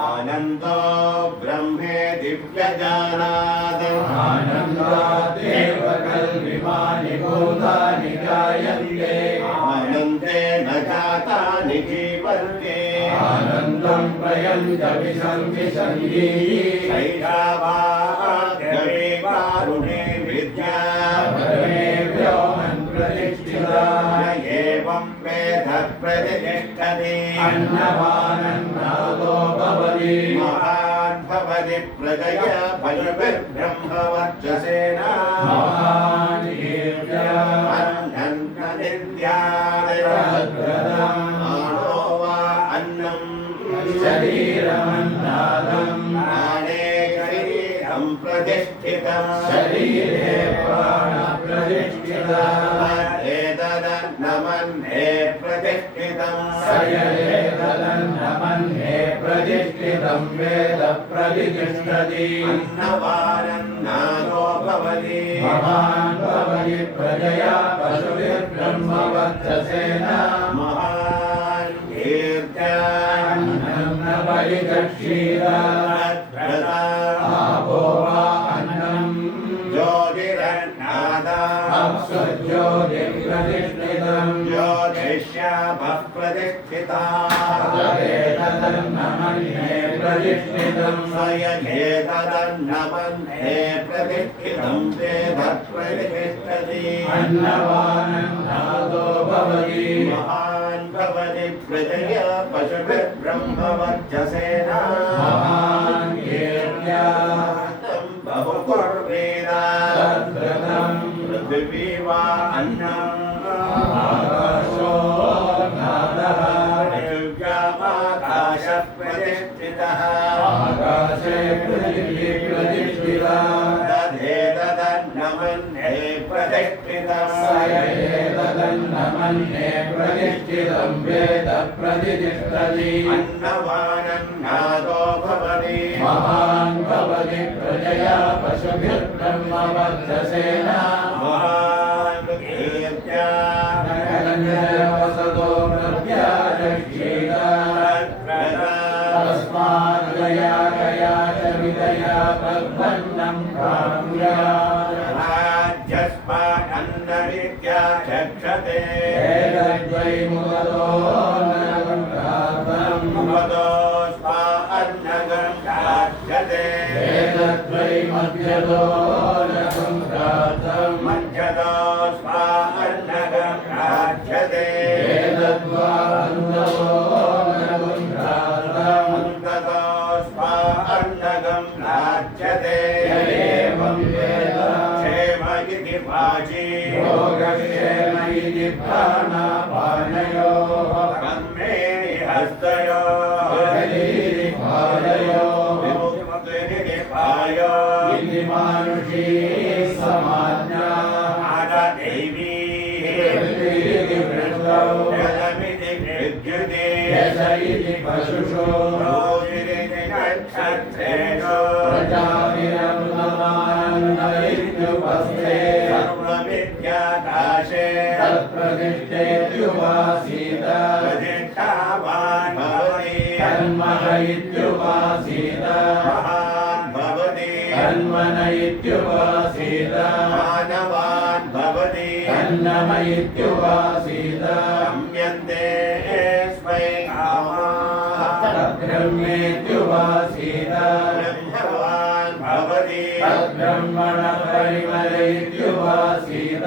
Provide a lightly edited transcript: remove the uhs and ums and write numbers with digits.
आनन्दो ब्रह्मे दिव्यजानात् आनन्दादेव कल्विमानि भूतानि जायन्ते आनन्दे न जातानि जीवन्ते आनन्दं प्रयन्तविशन्ति शैलावारुणे विद्या व्योमन् प्रतिष्ठिता एवं वेद प्रतिष्ठति अन्नवानन्नादो भवति महान् भवति प्रजया पशुभिर्ब्रह्मवर्चसेन महान् आनो वा अन्नं शरीरमन्नादम् प्राणे शरीरं प्रतिष्ठितं शरीरे प्राणप्रतिष्ठितः एतदन्नमन्ये प्रतिष्ठितं सयेतदन्नमन्ये प्रतिष्ठितं वेद प्रतिष्ठति अन्नवानन्नादो भवति महान् भवति प्रजया पशुभिर्ब्रह्मवर्चसेन महान् कीर्त्या अन्नं न परिदक्षीरा आपो वा अन्नं ज्योतिरन्नादा अप्सुज्योतिप्रतिष्ठितं ज्योतिष्याभः प्रतिष्ठिताः एतदन्नमन्ये प्रतिष्ठितं एतदन्नमन्ये प्रतिष्ठितं वेद प्रतिष्ठति अन्नवानन्नादो भवति महान् भवति प्रजया पशुभिर्ब्रह्मवर्चसेन महान् कीर्त्या बहुकुर्वेद तद्व्रतं पृथिवी वा अन्नम् आकाशो नादः पृथिव्यामाकाशः प्रतिष्ठितः आकाशे पृथिवी प्रतिष्ठिता तदेतदन्नमन्ये प्रतिष्ठितं एतदन्नमन्ये प्रतिष्ठितं वेद प्रतिष्ठति अन्नवानन्नादो भवति महान् भवति प्रजया पशुभिर्ब्रह्मवर्चसेन महान् कीर्त्या वसतो प्रत्यारक्षीता तस्मात् गया गया च विदया प्रपन्नं प्राप्नुयात् राज्यस्मादन्नविद्या चक्षते एतद्वै मुखतो अन्नगं प्राप्तं मुखतोऽस्मा अन्नगं चाच्यते एतद्वै मध्यतो अन्नगं प्राप्तं मध्यतोऽस्मा अन्नगं चाच्यते एतद्वा अन्नवो अन्नगं प्राप्तं अन्ततोऽस्मा अन्नगं चाच्यते एवं वेद क्षेम इति वाची योगक्षेम इति प्राणापानयोः ब्रह्मे हस्तयोः पादयोः विमुक्तिनिधिपायो इति मानुषी समाज्ञा आददेवी इति वृष्टौ जलमिति विद्युते यश इति पशुषु रोहिरिति नक्षत्रेषु प्रजाभिरमृतमानन्द इत्युपस्थे सर्वविद्याकाशे तत्प्रतिष्ठेत्युपासीत प्रतिष्ठावान् भवति तन्मह इत्युपासीत महान् भवति तन्मन इत्युपासीत मानवान् भवति तन्नम इत्युपासीत गम्यन्ते स्मै कामाः तद्ब्रह्मेत्युपासीत ब्रह्मवान् भवति तद्ब्रह्मण परिमल इत्युपासीत